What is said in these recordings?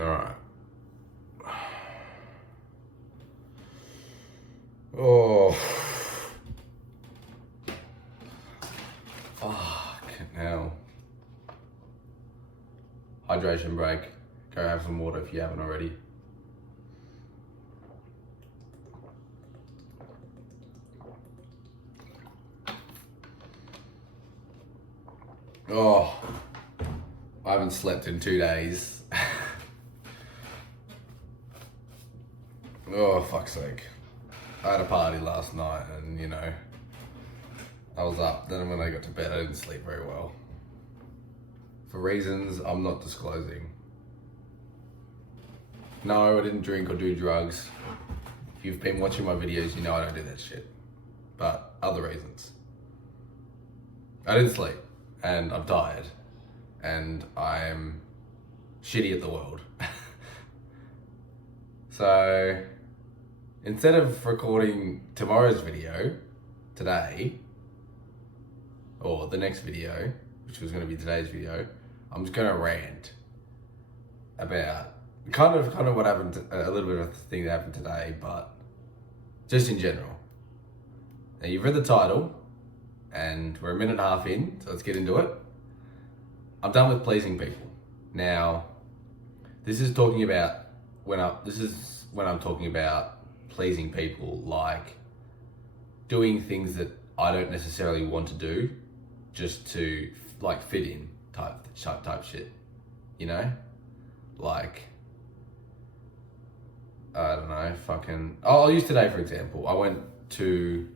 All right. Oh. Fucking hell. Hydration break. Go have some water if you haven't already. Oh. I haven't slept in 2 days. Oh, fuck's sake. I had a party last night and, I was up. Then when I got to bed, I didn't sleep very well. For reasons I'm not disclosing. No, I didn't drink or do drugs. If you've been watching my videos, you know I don't do that shit. But other reasons. I didn't sleep and I'm tired and I'm shitty at the world. So instead of recording tomorrow's video today, or the next video, which was going to be today's video, I'm just going to rant about kind of what happened, a little bit of the thing that happened today, but just in general. Now you've read the title, and we're a minute and a half in, so let's get into it. I'm done with pleasing people. Now, this is when I'm talking about pleasing people, like doing things that I don't necessarily want to do, just to like fit in type shit, like I don't know, I'll use today for example. I went to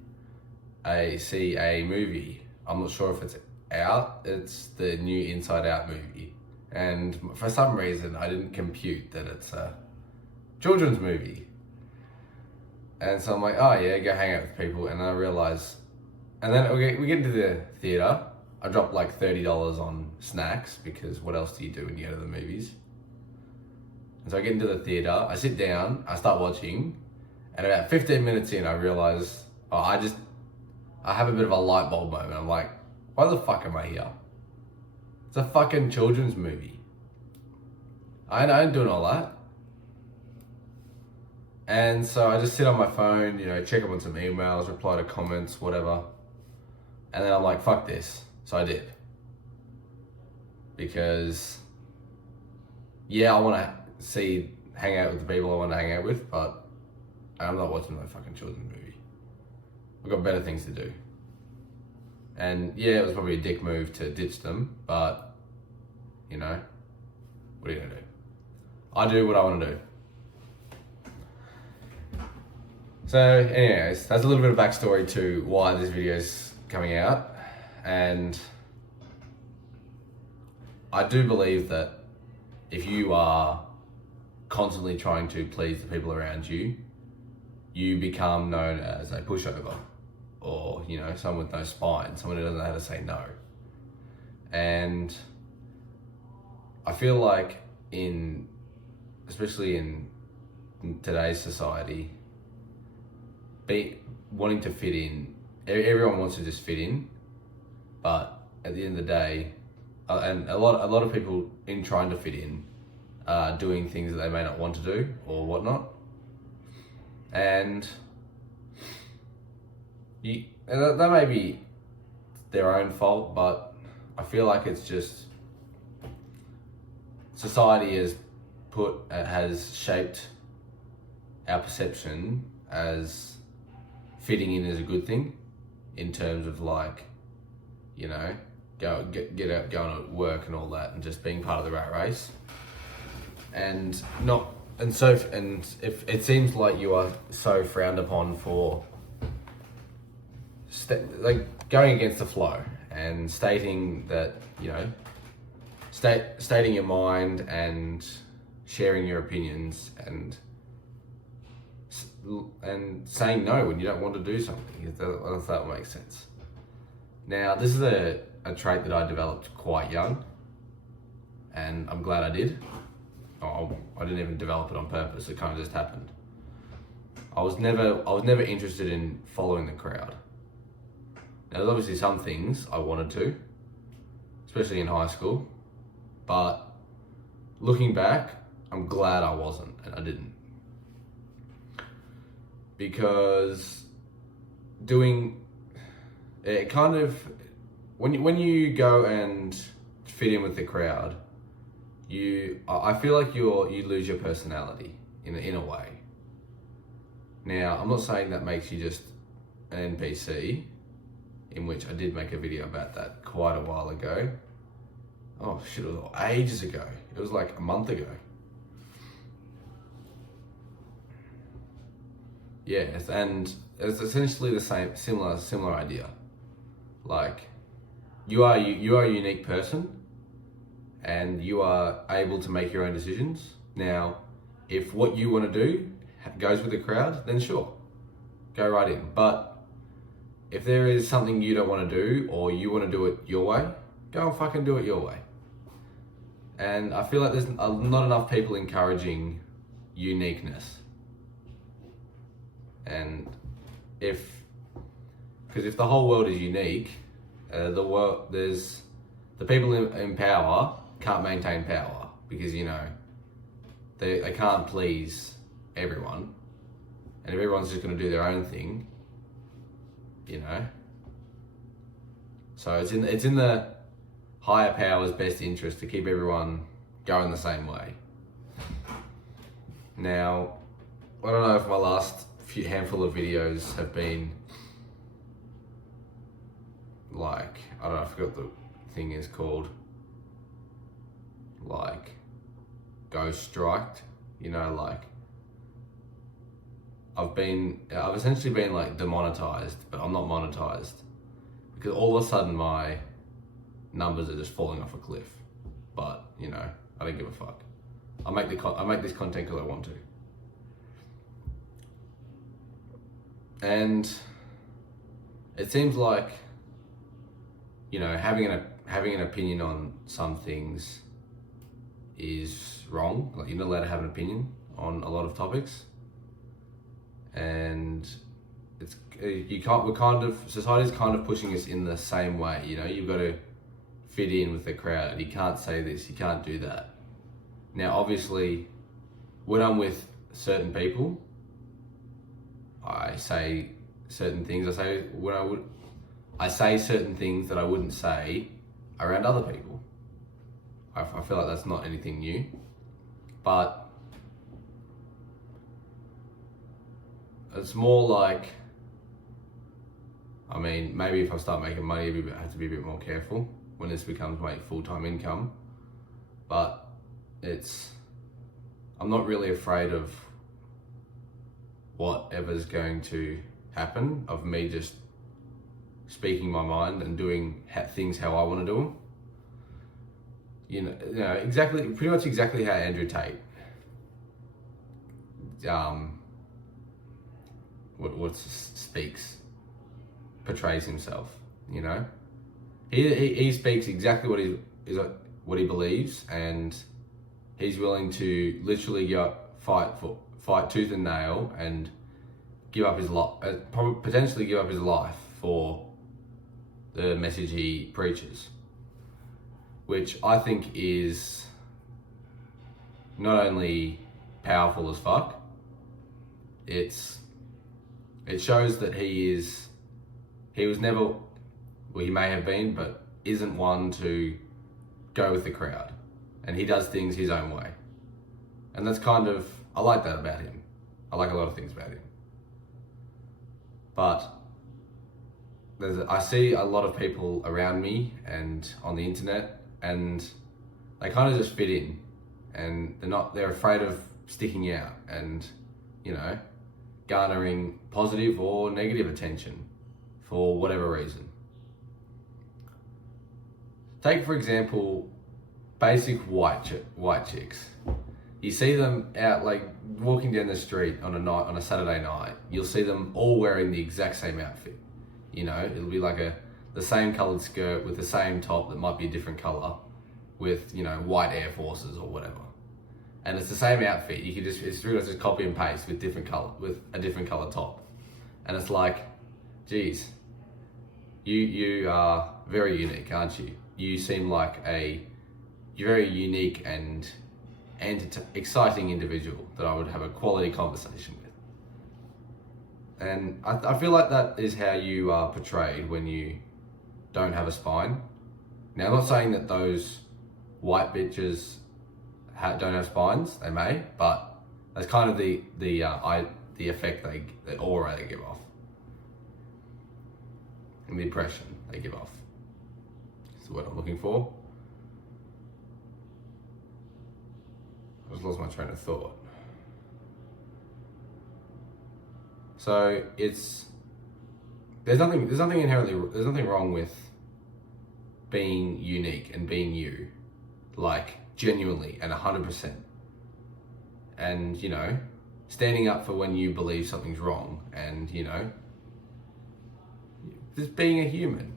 see a movie. I'm not sure if it's out. It's the new Inside Out movie, and for some reason I didn't compute that it's a children's movie. And so I'm like, oh yeah, go hang out with people. And then I realize, and then we get into the theater. I dropped like $30 on snacks, because what else do you do when you go to the movies? And so I get into the theater, I sit down, I start watching, and about 15 minutes in, I realize, I have a bit of a light bulb moment. I'm like, why the fuck am I here? It's a fucking children's movie. I ain't doing all that. And so I just sit on my phone, check up on some emails, reply to comments, whatever. And then I'm like, fuck this. So I did. Because, yeah, I want to hang out with the people I want to hang out with, but I'm not watching no fucking children's movie. I've got better things to do. And yeah, it was probably a dick move to ditch them, but, what are you going to do? I do what I want to do. So anyways, that's a little bit of backstory to why this video is coming out. And I do believe that if you are constantly trying to please the people around you, you become known as a pushover, or, someone with no spine, someone who doesn't know how to say no. And I feel like especially in today's society, wanting to fit in, everyone wants to just fit in, but at the end of the day, and a lot of people in trying to fit in are doing things that they may not want to do or whatnot, and that may be their own fault, but I feel like it's just society has shaped our perception as fitting in is a good thing, in terms of like, get out, going to work and all that, and just being part of the rat race. And if it seems like you are so frowned upon for going against the flow and stating that, stating your mind and sharing your opinions and saying no when you don't want to do something, if that makes sense. Now, this is a trait that I developed quite young, and I'm glad I did. I didn't even develop it on purpose, it kind of just happened. I was never interested in following the crowd. Now, there's obviously some things I wanted to, especially in high school, but looking back, I'm glad I wasn't and I didn't. Because doing it kind of, when you go and fit in with the crowd, I feel like you lose your personality in a way. Now, I'm not saying that makes you just an NPC, in which I did make a video about that quite a while ago. Oh shit, it was ages ago. It was like a month ago. Yes, and it's essentially the same, similar idea. Like, you are a unique person, and you are able to make your own decisions. Now, if what you want to do goes with the crowd, then sure, go right in. But if there is something you don't want to do, or you want to do it your way, go and fucking do it your way. And I feel like there's not enough people encouraging uniqueness. And because if the whole world is unique, the people in power can't maintain power, because they can't please everyone, and if everyone's just going to do their own thing, so it's in the higher power's best interest to keep everyone going the same way. Now, I don't know if my last handful of videos have been like, I don't know, I forgot the thing is called, like, ghost striked, like I've essentially been like demonetized, but I'm not monetized, because all of a sudden my numbers are just falling off a cliff. But I don't give a fuck. I make this content because I want to. And it seems like, having an opinion on some things is wrong. Like, you're not allowed to have an opinion on a lot of topics, and society's kind of pushing us in the same way. You've got to fit in with the crowd. You can't say this, you can't do that. Now, obviously, when I'm with certain people, I say certain things. I say certain things that I wouldn't say around other people. I feel like that's not anything new, but it's more like, maybe if I start making money, I have to be a bit more careful when this becomes my full-time income. But I'm not really afraid of whatever's going to happen, of me just speaking my mind and doing things how I want to do them. Pretty much exactly how Andrew Tate portrays himself. He speaks exactly what he believes, and he's willing to literally fight tooth and nail and give up his potentially give up his life for the message he preaches, which I think is not only powerful as fuck, it shows that he was never, well, he may have been, but isn't one to go with the crowd, and he does things his own way. And that's I like that about him. I like a lot of things about him. But I see a lot of people around me and on the internet, and they kind of just fit in, and they're afraid of sticking out and, garnering positive or negative attention for whatever reason. Take, for example, basic white chicks. You see them out, like, walking down the street on a Saturday night. You'll see them all wearing the exact same outfit. It'll be like the same coloured skirt with the same top that might be a different colour, with white Air Forces or whatever. And it's the same outfit. It's pretty much just copy and paste with a different colour top. And it's like, geez, you are very unique, aren't you? You seem like you're very unique and exciting individual that I would have a quality conversation with. And I feel like that is how you are portrayed when you don't have a spine. Now, I'm not saying that those white bitches don't have spines. They may, but that's kind of the effect the aura they give off, and the impression they give off. That's what I'm looking for. I just lost my train of thought. So there's nothing wrong with being unique and being you, like genuinely and 100%. And, you know, standing up for when you believe something's wrong, and, you know, just being a human.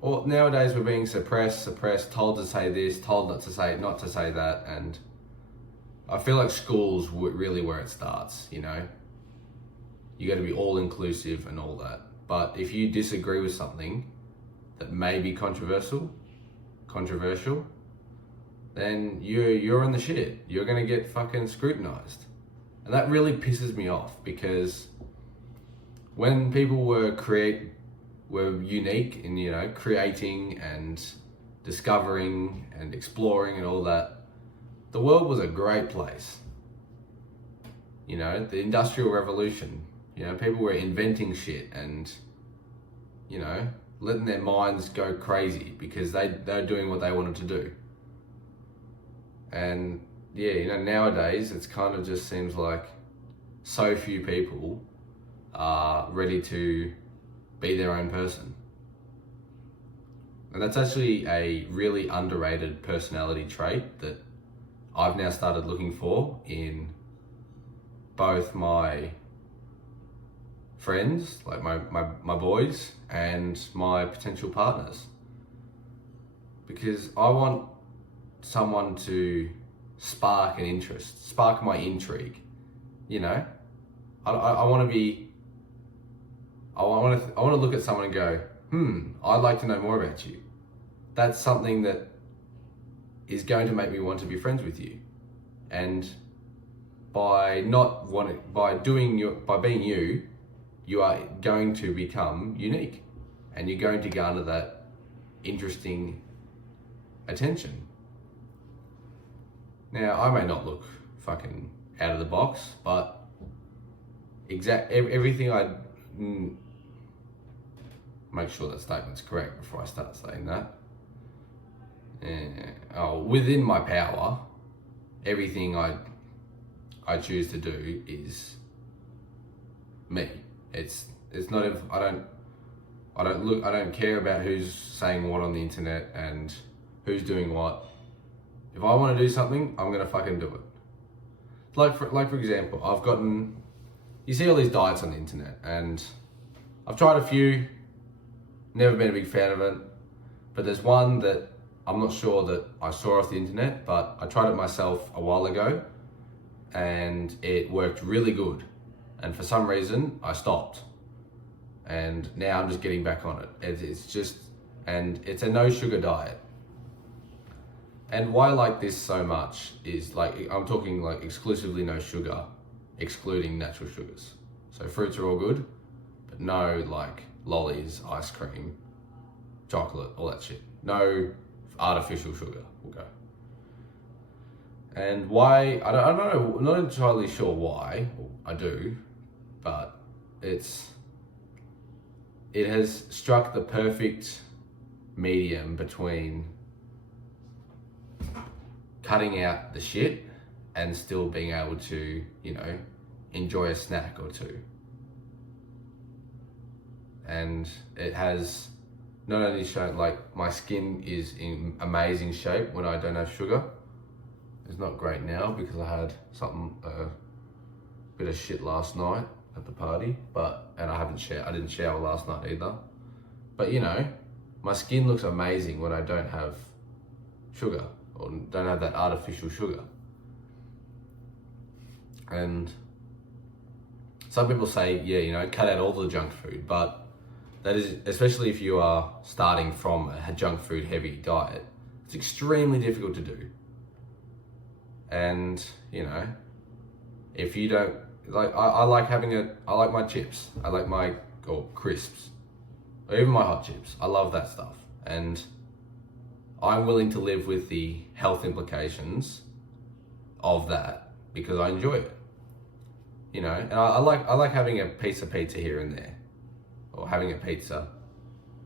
Or nowadays we're being suppressed, told to say this, told not to say that, and I feel like school's really where it starts, you know. You got to be all inclusive and all that. But if you disagree with something that may be controversial, then you're in the shit. You're gonna get fucking scrutinized. And that really pisses me off, because when people were unique in, you know, creating and discovering and exploring and all that, the world was a great place. You know, the Industrial Revolution, you know, people were inventing shit and, you know, letting their minds go crazy because they're doing what they wanted to do. And yeah, you know, nowadays it's kind of just seems like so few people are ready to be their own person. And that's actually a really underrated personality trait that I've now started looking for in both my friends, like my boys, and my potential partners. Because I want someone to spark an interest, spark my intrigue, you know? I want to look at someone and go, I'd like to know more about you. That's something that is going to make me want to be friends with you. And by being you, you are going to become unique, and you're going to garner that interesting attention. Now, I may not look fucking out of the box, but everything make sure that statement's correct before I start saying that. Within my power, everything I choose to do is me. It's not if I don't care about who's saying what on the internet and who's doing what. If I want to do something, I'm gonna fucking do it. Like for example, you see all these diets on the internet, and I've tried a few, never been a big fan of it, but there's one that I'm not sure that I saw off the internet, but I tried it myself a while ago, and it worked really good. And for some reason, I stopped. And now I'm just getting back on it. It's a no sugar diet. And why I like this so much is, like, I'm talking like exclusively no sugar, excluding natural sugars. So fruits are all good, but no like lollies, ice cream, chocolate, all that shit. No artificial sugar will go. And why, I don't know, I'm not entirely sure why, I do, but it has struck the perfect medium between cutting out the shit and still being able to, you know, enjoy a snack or two. And it has not only shown, like, my skin is in amazing shape when I don't have sugar. It's not great now because I had a bit of shit last night at the party, and I didn't shower last night either. But, you know, my skin looks amazing when I don't have sugar, or don't have that artificial sugar. And some people say, yeah, you know, cut out all the junk food, but that is, especially if you are starting from a junk food heavy diet, it's extremely difficult to do. And, you know, if you don't, like, I like I like my chips. I like my, or crisps. Or even my hot chips. I love that stuff. And I'm willing to live with the health implications of that because I enjoy it. You know, and I like having a piece of pizza here and there. Or having a pizza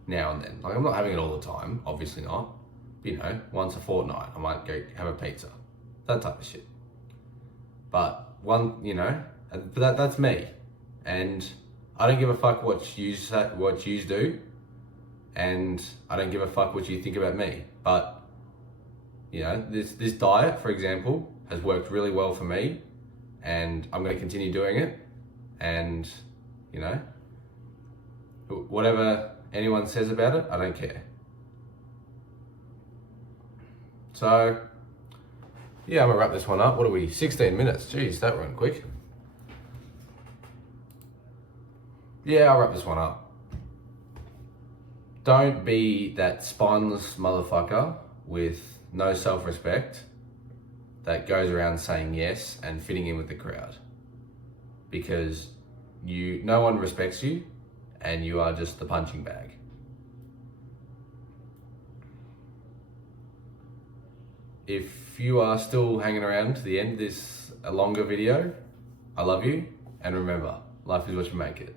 now and then. Like, I'm not having it all the time, obviously not. But, you know, once a fortnight, I might go have a pizza. That type of shit. But you know, but that's me. And I don't give a fuck what you do. And I don't give a fuck what you think about me. But, you know, this diet, for example, has worked really well for me. And I'm going to continue doing it. And, you know, whatever anyone says about it, I don't care. So, yeah, I'm gonna wrap this one up. What are we? 16 minutes. Jeez, that went quick. Yeah, I'll wrap this one up. Don't be that spineless motherfucker with no self-respect that goes around saying yes and fitting in with the crowd. Because no one respects you and you are just the punching bag. If you are still hanging around to the end of this longer video, I love you, and remember, life is what you make it.